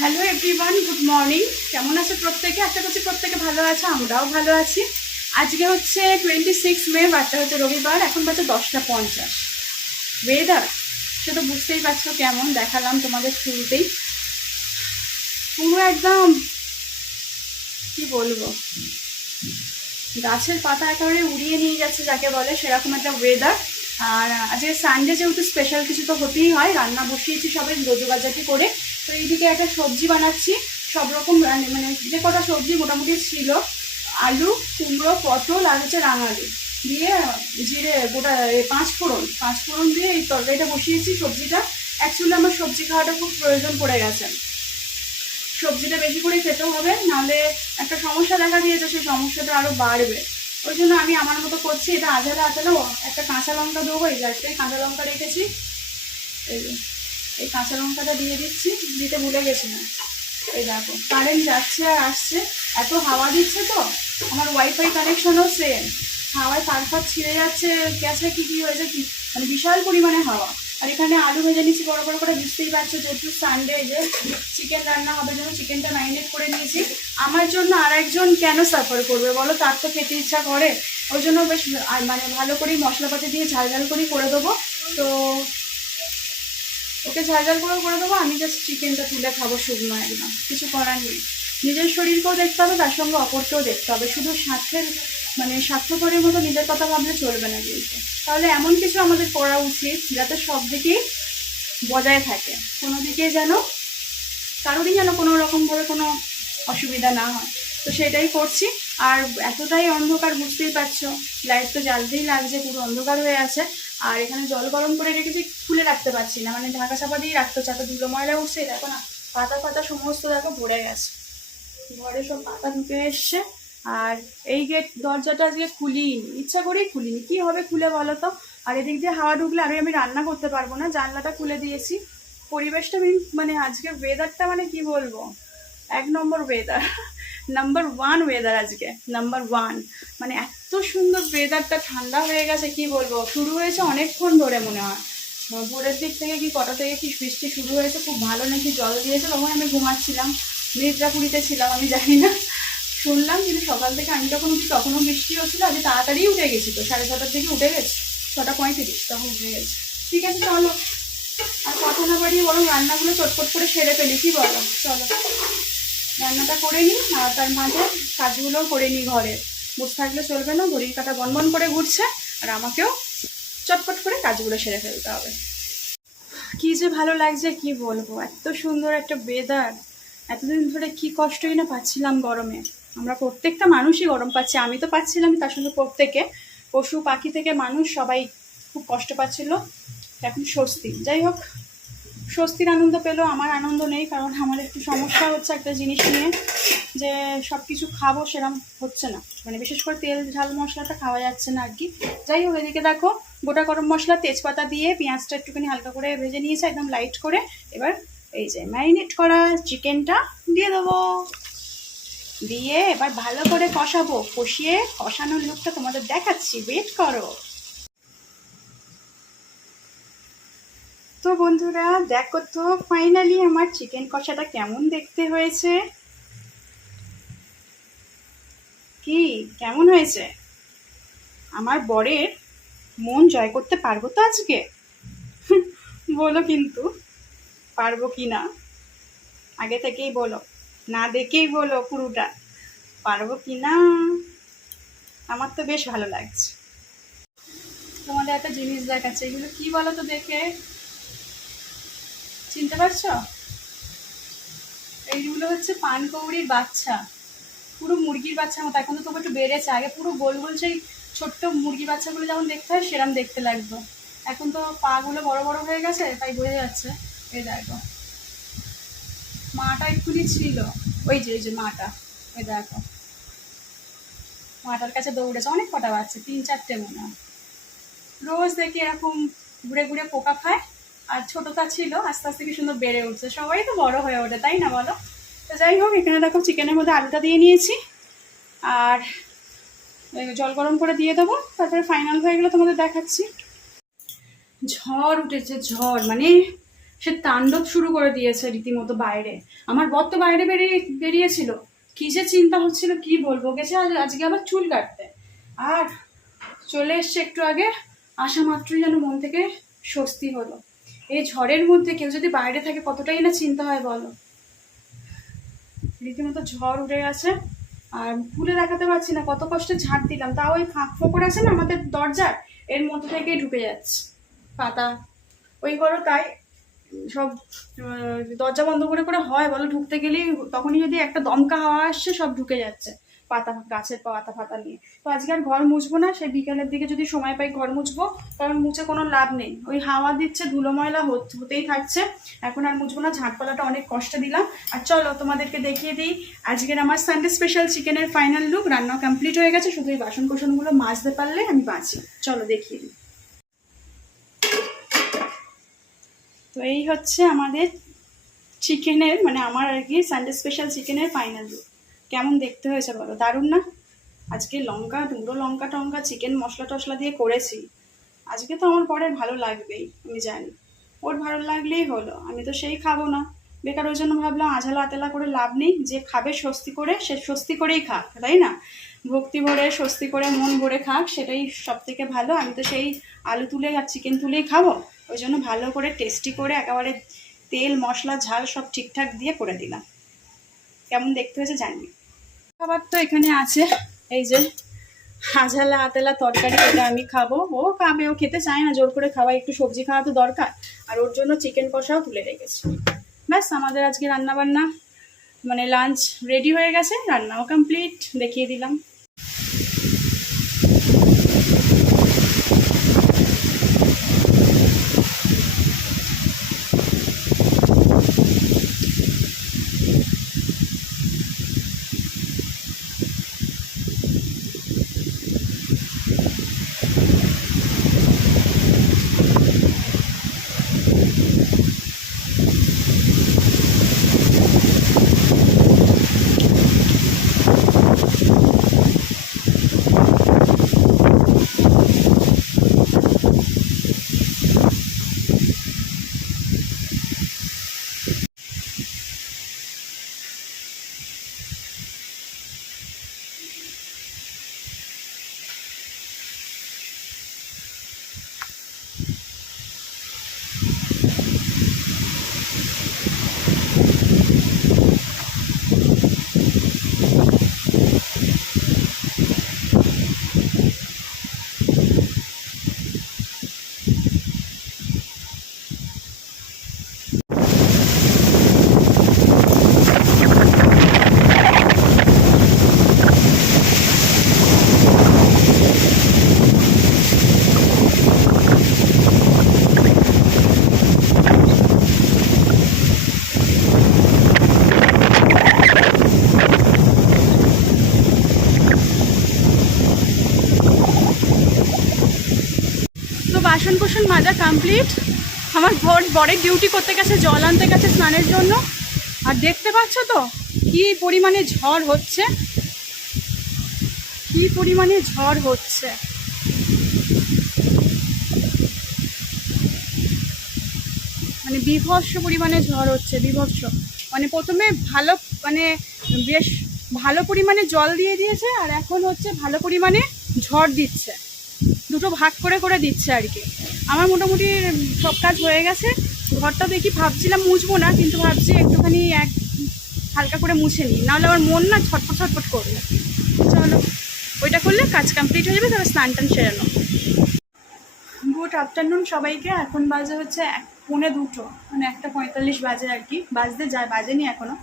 Hello everyone, good morning. কেমন আছে প্রত্যেকে? আশা করছি প্রত্যেকে ভালো আছে, আমরাও ভালো আছি। আজকে হচ্ছে 26 মে, বারটা হচ্ছে রবিবার, এখন বাজে 10টা 50। ওয়েদার সে তো বুঝতেই পারছো কেমন, দেখালাম তোমাদের শুরুতেই। পুরো একদম কি বলবো, গাছের পাতা একেবারে উড়িয়ে নিয়ে যাচ্ছে যাকে বলে, সেরকম একটা ওয়েদার। আর আজকে সানডে যেহেতু স্পেশাল কিছু তো হতেই হয়, রান্না বসিয়েছি সবাই রোজগাজাটি করে। তো এইদিকে একটা সবজি বানাচ্ছি, সব রকম মানে যে কটা সবজি মোটামুটি ছিল, আলু, কুমড়ো, পটল আর হচ্ছে রাঙালু দিয়ে জিরে গোটা পাঁচফোড়ন দিয়ে এই তরকারিটা বসিয়েছি। সবজিটা অ্যাকচুয়ালি আমার সবজি খাওয়াটা খুব প্রয়োজন পড়ে গেছে, সবজিটা বেশি করে খেতে হবে, নাহলে একটা সমস্যা দেখা দিয়েছে, সেই সমস্যাটা আরও বাড়বে। ওই জন্য আমি আমার মতো করছি। এটা আধালেও একটা কাঁচা লঙ্কা দেবো, এই একটাই কাঁচা লঙ্কা রেখেছি, এই কাঁচা লঙ্কাটা দিয়ে দিচ্ছি, দিতে ভুলে গেছি না। এই দেখো কারেন্ট যাচ্ছে আর আসছে, এত হাওয়া দিচ্ছে তো, আমার ওয়াইফাই কানেকশনও সেম, হাওয়ায় তার ছিঁড়ে যাচ্ছে, গ্যাসে কী হয়েছে কি, মানে বিশাল পরিমাণে হাওয়া। আর এখানে আলু ভেজে নিচ্ছি বড় বড় করে, বুঝতেই পারছো যেহেতু সানডে, যে চিকেন রান্না হবে জন্য চিকেনটা ম্যারিনেট করে নিয়েছি। আমার জন্য আর একজন কেন সাফার করবে বলো, তার তো খেতে ইচ্ছা করে, ওই জন্য বেশ মানে ভালো করেই মশলাপাতি দিয়ে ঝাল করেই করে দেবো। তো ওকে ঝাল করে দেবো, আমি জাস্ট চিকেনটা তুলে খাবো শুকনো, একদম কিছু করার নেই। নিজের শরীরকেও দেখতে হবে, তার সঙ্গে অপরকেও দেখতে হবে, শুধু স্বার্থপরের মতো নিজের কথা ভাবলে চলবে না কিন্তু। তাহলে এমন কিছু আমাদের করা উচিত যাতে সব দিকেই বজায় থাকে, কোনো দিকে যেন কারোরই যেন কোনো রকমভাবে কোনো অসুবিধা না হয়। তো সেটাই করছি। আর এতটাই অন্ধকার, বুঝতেই পারছো, লাইট তো জ্বালতেই লাগছে, পুরো অন্ধকার হয়ে আছে। আর এখানে জল গরম করে রেখেছি, খুলে রাখতে পারছি না, মানে ঢাকা চাপা দিয়ে রাখতে হচ্ছে, এত ধুলো ময়লা উঠছে। দেখো না, পাতা সমস্ত দেখো ভরে গেছে, ঘরে সব পাতা ঢুকে এসছে। আর এই দরজাটা আজকে খুলিনি, ইচ্ছা করেই খুলিনি, কি হবে খুলে বলো তো। আর এদিক দিয়ে হাওয়া ঢুকলে আরে আমি রান্না করতে পারবো না, জানলাটা খুলে দিয়েছি। পরিবেশটা মানে আজকে ওয়েদারটা মানে কি বলবো, এক নম্বর ওয়েদার, নাম্বার 1 ওয়েদার আজকে, নাম্বার 1। মানে এত সুন্দর ওয়েদারটা, ঠান্ডা হয়ে গেছে, কি বলবো। শুরু হয়েছে অনেকক্ষণ ধরে, মনে হয় ভোরের দিক থেকে কি কটা থেকে কি বৃষ্টি শুরু হয়েছে, খুব ভালো নাকি জল দিয়েছে, তখন আমি ঘুমাচ্ছিলাম, নিদ্রাপুরীতে ছিলাম, আমি জানি না, শুনলাম। কিন্তু সকাল থেকে আমি যখন উঠি তখনও বৃষ্টি হচ্ছিল, আমি তাড়াতাড়ি উঠে গেছি, তো 6:30টার দিকে উঠে গেছি, 6:35 তখন উঠে গেছি। ঠিক আছে চলো, আর কথা না বাড়িয়ে বরং রান্নাগুলো চটপট করে সেরে ফেলি, কি বলো? চলো রান্নাটা করে নিই, আর তার মাঝে কাজগুলোও করে নিই। ঘরে বসে থাকলে চলবে না, ঘড়ির কাঁটা বনবন করে ঘুরছে, আর আমাকেও চটপট করে কাজগুলো সেরে ফেলতে হবে। কি যে ভালো লাগছে, কি বলবো, এত সুন্দর একটা ওয়েদার। এতদিন ধরে কি কষ্টই না পাচ্ছিলাম গরমে, আমরা প্রত্যেকটা মানুষই গরম পাচ্ছে, আমি তো পাচ্ছিলাম, তার সঙ্গে প্রত্যেকে, পশু পাখি থেকে মানুষ সবাই খুব কষ্ট পাচ্ছিল। এখন স্বস্তি, যাই হোক, স্বস্তির আনন্দ পেলো, আমার আনন্দ নেই, কারণ আমার একটু সমস্যা হচ্ছে একটা জিনিস নিয়ে, যে সব কিছু খাবো সেরকম হচ্ছে না, মানে বিশেষ করে তেল ঝাল মশলাটা খাওয়া যাচ্ছে না আর কি। যাই হোক, এদিকে দেখো গোটা গরম মশলা তেজপাতা দিয়ে পেঁয়াজটা একটুখানি হালকা করে ভেজে নিয়েছে, একদম লাইট করে। এবার এই যে ম্যারিনেট করা চিকেনটা দিয়ে দেবো, দিয়ে এবার ভালো করে কষাবো, কষিয়ে কষানোর লুকটা তোমাদের দেখাচ্ছি, ওয়েট করো। তো বন্ধুরা দেখো তো, ফাইনালি আমার চিকেন কষাটা কেমন দেখতে হয়েছে, কি কেমন হয়েছে? আমার বরের মন জয় করতে পারবো তো আজকে? বলো কিন্তু, পারবো কি না আগে থেকেই বলো, না দেখেই বলো পুরোটা, পারবো কি না। আমার তো বেশ ভালো লাগছে। তোমাদের একটা জিনিস দেখাচ্ছে, এগুলো কি বলো তো দেখে, চিনতে পারছো? এইগুলো হচ্ছে পানকৌড়ির বাচ্চা, পুরো মুরগির বাচ্চার মতো। এখন তো তবু একটু বেড়েছে, আগে পুরো গোল গোল সেই ছোট্ট মুরগি বাচ্চাগুলো যেমন দেখতে হয় সেরকম দেখতে লাগতো, এখন তো পাগুলো বড় বড় হয়ে গেছে, তাই বোঝা যাচ্ছে। এই দেখো, মাটা একটুখানি ছিল, ওই যে মাটা, ওই দেখো মাটার কাছে দৌড়েছে, অনেক কটা বাচ্চা, 3-4টে মনে হয়। রোজ দেখি এরকম ঘুরে ঘুরে পোকা খায়। আর ছোটটা ছিল, আস্তে আস্তে কি সুন্দর বেড়ে উঠছে, সবাই তো বড় হয়ে ওঠে, তাই না বলো? তো যাই হোক, এখানে দেখো চিকেনের মধ্যে আলুটা দিয়ে নিয়েছি, আর জল গরম করে দিয়ে দেবো, তারপরে ফাইনাল হয়ে গেলে তোমাদের দেখাচ্ছি। ঝড় উঠেছে, ঝড় মানে সে তাণ্ডব শুরু করে দিয়েছে রীতিমতো বাইরে। আমার বর তো বাইরে বেরিয়েছিল, কি যে চিন্তা হচ্ছিল কি বলবো। গেছে আজকে আবার চুল কাটতে, আর চলে এসছে একটু আগে। আসা মাত্রই যেন মন থেকে স্বস্তি হলো। এই ঝড়ের মধ্যে কেউ যদি বাইরে থাকে কতটাই না চিন্তা হয় বলো। রীতিমতো ঝড় উঠে গেছে, আর খুলে দেখাতে পারছি না, কত কষ্টে ঝাড় দিলাম, তাও ওই ফাঁক ফোকর আছে না আমাদের দরজার, এর মধ্যে থেকেই ঢুকে যাচ্ছে পাতা। ওই করো তাই সব দরজা বন্ধ করে করে হয় বলো, ঢুকতে গেলেই তখনই যদি একটা দমকা হাওয়া আসছে সব ঢুকে যাচ্ছে পাতা, গাছের পাতা ফাতা নিয়ে। তো আজকে আর ঘর মুছবো না, সেই বিকালের দিকে যদি সময় পাই ঘর মুছবো, কারণ মুছে কোনো লাভ নেই, ওই হাওয়া দিচ্ছে ধুলো ময়লা হতেই থাকছে। এখন আর মুছবো না, ঝাঁটপালাটা অনেক কষ্ট দিলাম। আর চলো তোমাদেরকে দেখিয়ে দিই আজকের আমার সানডে স্পেশাল চিকেনের ফাইনাল লুক। রান্না কমপ্লিট হয়ে গেছে, শুধু এই বাসন কোসনগুলো মাজতে পারলে আমি বাঁচি। চলো দেখিয়ে দিই। তো এই হচ্ছে আমাদের চিকেনের, মানে আমার আর কি সানডে স্পেশাল চিকেনের ফাইনাল লুক। কেমন দেখতে হয়েছে বলো, দারুণ না? আজকে লঙ্কা ডুমরো লঙ্কা টঙ্কা চিকেন মশলা টশলা দিয়ে করেছি। আজকে তো আমার পরে ভালো লাগবেই, আমি জানি। ওর ভালো লাগলেই হলো, আমি তো সেই খাবো না বেকার। ওই জন্য ভাবলাম আঝালা আতেলা করে লাভ নেই, যে খাবে স্বস্তি করে সে স্বস্তি করেই খাক, তাই না? ভক্তি ভরে স্বস্তি করে মন ভরে খাক, সেটাই সব থেকে ভালো। আমি তো সেই আলু তুলে আর চিকেন তুলেই খাবো, ওই জন্য ভালো করে টেস্টি করে একেবারে তেল মশলা ঝাল সব ঠিকঠাক দিয়ে করে দিলাম। কেমন দেখতে হয়েছে জানি। খাবার তো এখানে আছে, এই যে হাজালা আতেলা তরকারি, এটা আমি খাবো, ও খাবে, ও খেতে চায় না, জোর করে খাওয়া, একটু সবজি খাওয়া তো দরকার। আর ওর জন্য চিকেন কষাও তুলে রেখেছি। ব্যাস আমাদের আজকে রান্না বান্না মানে লাঞ্চ রেডি হয়ে গেছে, রান্নাও কমপ্লিট, দেখিয়ে দিলাম। বাসন কোসন মাজা কমপ্লিট। আমার বরের ডিউটি করতে গেছে, জল আনতে গেছে স্নানের জন্য। আর দেখতে পাচ্ছ তো কি পরিমাণে ঝড় হচ্ছে, কি পরিমাণে ঝড় হচ্ছে। মানে বিভৎস পরিমাণে ঝড় হচ্ছে, বিভৎস। মানে প্রথমে ভালো, মানে বেশ ভালো পরিমাণে জল দিয়ে দিয়েছে, আর এখন হচ্ছে ভালো পরিমাণে ঝড় দিচ্ছে। দুটো ভাগ করে করে দিচ্ছে আর কি। আমার মোটামুটি সব কাজ হয়ে গেছে। ঘরটা দেখি ভাবছিলাম মুছবো না, কিন্তু ভাবছি একটুখানি হালকা করে মুছে নিই, নাহলে আমার মন না ছটফট ছটফট করবে। চলো ওইটা করলে কাজ কমপ্লিট হয়ে যাবে, তবে স্নান টান সেরে নেব। গুড আফটারনুন সবাইকে। এখন বাজে হচ্ছে 1:45, মানে 1:45 বাজে আর কি, বাজতে যায়, বাজেনি এখনো।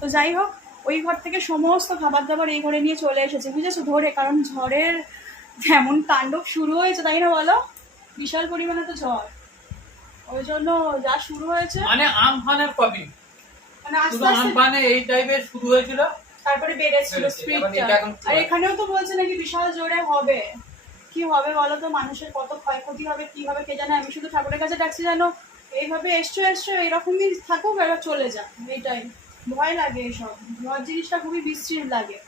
তো যাই হোক, ওই ঘর থেকে সমস্ত খাবার দাবার এই ঘরে নিয়ে চলে এসেছে, বুঝেছো, ধরে। কারণ ঝড়ের যেমন তাণ্ডব শুরু হয়েছে, তাই না বলো? বিশাল পরিমাণে তো ঝড়, ওই জন্য যা শুরু হয়েছে, মানে আমফানের কপি, মানে আস্তে শুধু আস্তে আমফানে এই টাইপের শুরু হয়েছিল, তারপরে বেড়েছিল স্পিডটা। আর এখানেও তো বলছে নাকি বিশাল জোরে হবে। কি হবে বলো তো, মানুষের কত ক্ষয়ক্ষতি হবে, কি হবে কে জানে। আমি শুধু ঠাকুরের কাছে ডাকছি যেন এইভাবে এসছো এসছো এরকমই থাকুক, এবার চলে যাক, এইটাই। ভয় লাগে এইসব ঝড় জিনিসটা, খুবই বিশ্রী লাগে।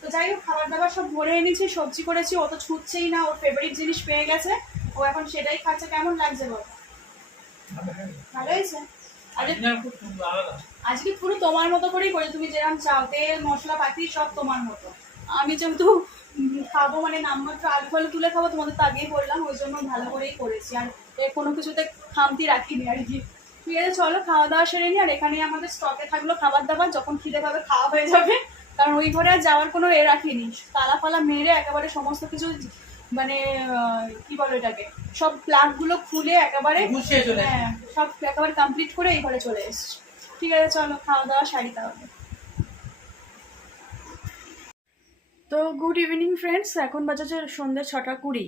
তো যাই হোক, খাবার দাবার সব ভরে এনেছি, সবজি করেছি, ও তো ছুটছেই না, ওর ফেভারিট জিনিস পেয়ে গেছে, ও এখন সেটাই খাচ্ছে। কেমন লাগছে বল? ভালো হয়েছে? আজকে খুব সুন্দর আলাদা। আজকে পুরো তোমার মতো করেই করি, তুমি যেরকম চাও, তেল মশলা পাতি সব তোমার মতো। আমি যেহেতু খাবো মানে নামমাত্র আলু ফালু তুলে খাবো, তোমাদের তো আগেই বললাম, ওই জন্য ভালো করেই করেছি, আর এর কোনো কিছুতে খামতি রাখিনি আর কি। ঠিক আছে, চলো খাওয়া দাওয়া সেরে নি। আর এখানে আমাদের স্টকে থাকলো খাবার দাবার, যখন খিদে পাবে খাওয়া হয়ে যাবে, কারণ ওই ঘরে আর যাওয়ার কোনো রাখিনি। তালা ফালা মেরে একেবারে সমস্ত কিছু মানে কি বলো এটাকে, সব প্লাগ গুলো খুলে একেবারে গুছিয়ে চলে হ্যাঁ সব একেবারে কমপ্লিট করে এই ঘরে চলে এসেছি। ঠিক আছে, চলো খাওয়া দাওয়া সারি তাহলে। তো গুড ইভিনিং ফ্রেন্ডস, এখন বাজেছে সন্ধ্যে 6:20।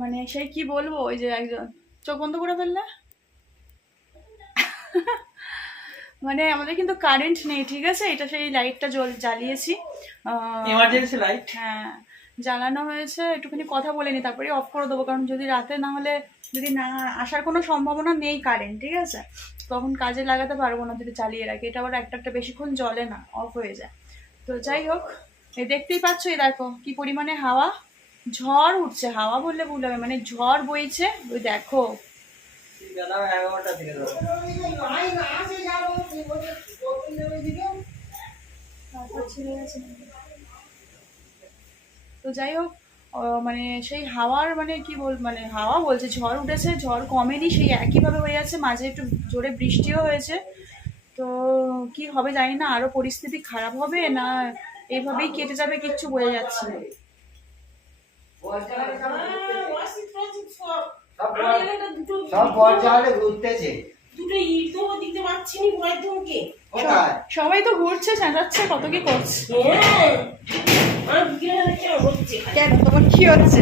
মানে সেই কি বলবো, ওই যে একজন চোখ বন্ধ করে ফেললে মানে আমাদের কিন্তু কারেন্ট নেই, ঠিক আছে, এটা সেই লাইটটা জ্বালিয়েছি, এমার্জেন্সি লাইট। হ্যাঁ জ্বালানো হয়েছে, একটুখানি কথা বলে নি তারপরে অফ করে দেবো, কারণ যদি রাতে না হলে, যদি না আসার কোনো সম্ভাবনা নেই কারেন্ট, ঠিক আছে, তখন কাজে লাগাতে পারবো না যদি চালিয়ে রাখি। এটা আবার একটা বেশিক্ষণ জ্বলে না, অফ হয়ে যায়। তো যাই হোক, এই দেখতেই পাচ্ছ, এই দেখো কি পরিমাণে হাওয়া, ঝড় উঠছে, হাওয়া বললে ভুল হবে, মানে ঝড় বইছে, ওই দেখো। তো যাই হোক, মানে সেই হাওয়ার মানে কি মানে হাওয়া বলছে, ঝড় উঠেছে, ঝড় কমেনি, সেই একইভাবে হয়ে যাচ্ছে, মাঝে একটু জোরে বৃষ্টিও হয়েছে। তো কি হবে জানি না, আরো পরিস্থিতি খারাপ হবে না এইভাবেই কেটে যাবে, কিচ্ছু বোঝা যাচ্ছে না। সবাই তো ঘুরছে, চেঁচাচ্ছে, কত কি করছে। কেন তোমার কি হচ্ছে?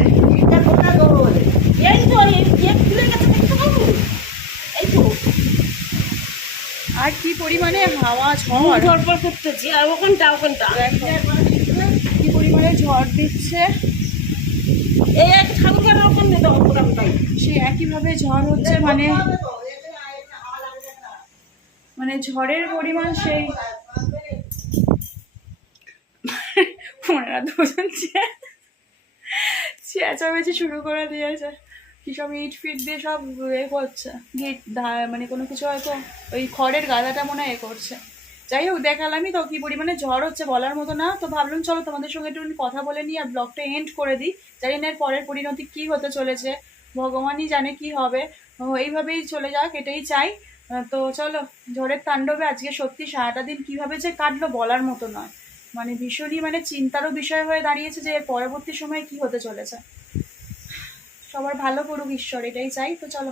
আর কি পরিমাণে হাওয়া, ঝড় করতেছি আর ওখানটা কি পরিমাণে ঝড় দিচ্ছে, এই এক ঠাকুর ওখানে তো সে একইভাবে ঝড় হচ্ছে, মানে মানে ঝড়ের পরিমাণ সেই ওনারা দুজন চেঁচামেচি শুরু করে দিয়েছে, কি সব ইট ফিট দিয়ে সব এ করছে, গিট মানে কোনো কিছু হয়তো ওই খড়ের গাদাটা মনে হয় এ করছে। যাই হোক, দেখালামই তো কি পরিমাণে ঝড় হচ্ছে, বলার মতো না। তো ভাবলাম চলো তোমাদের সঙ্গে একটু কথা বলে নিই আর ব্লগটা এন্ড করে দিই। জানি না এর পরের পরিণতি কি হতে চলেছে, ভগবানই জানে কি হবে, এইভাবেই চলে যাক এটাই চাই। তো চলো, ঝড়ের তাণ্ডবে আজকে সত্যি সারাটা দিন কিভাবে যে কাটলো বলার মতো নয়, মানে ভীষণই মানে চিন্তারও বিষয় হয়ে দাঁড়িয়েছে যে এর পরবর্তী সময়ে কি হতে চলেছে। সবার ভালো করুক ঈশ্বর, এটাই চাই। তো চলো,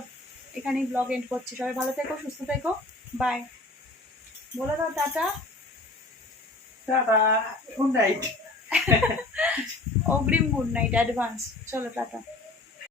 এখানেই ব্লগ এন্ড করছি। সবাই ভালো থেকো, সুস্থ থেকো, বাই। বলে দাও টাটা। Tata, good night. অগ্রিম গুড নাইট অ্যাডভান্স। চলো টাটা।